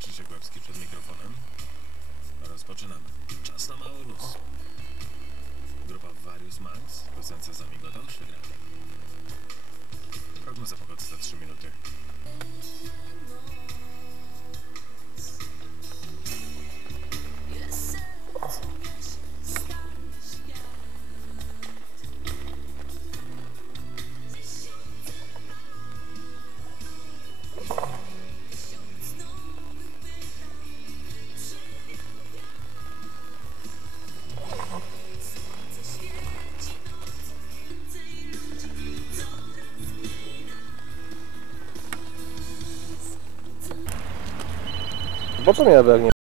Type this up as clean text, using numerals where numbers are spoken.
Krzysiek Łebski przed mikrofonem. Rozpoczynamy. Czas na mały luz. Grupa Various Max, piosenka za Migotą, Szwygrada. Prognoza pogody za 3 minuty. Po co mnie jak nie?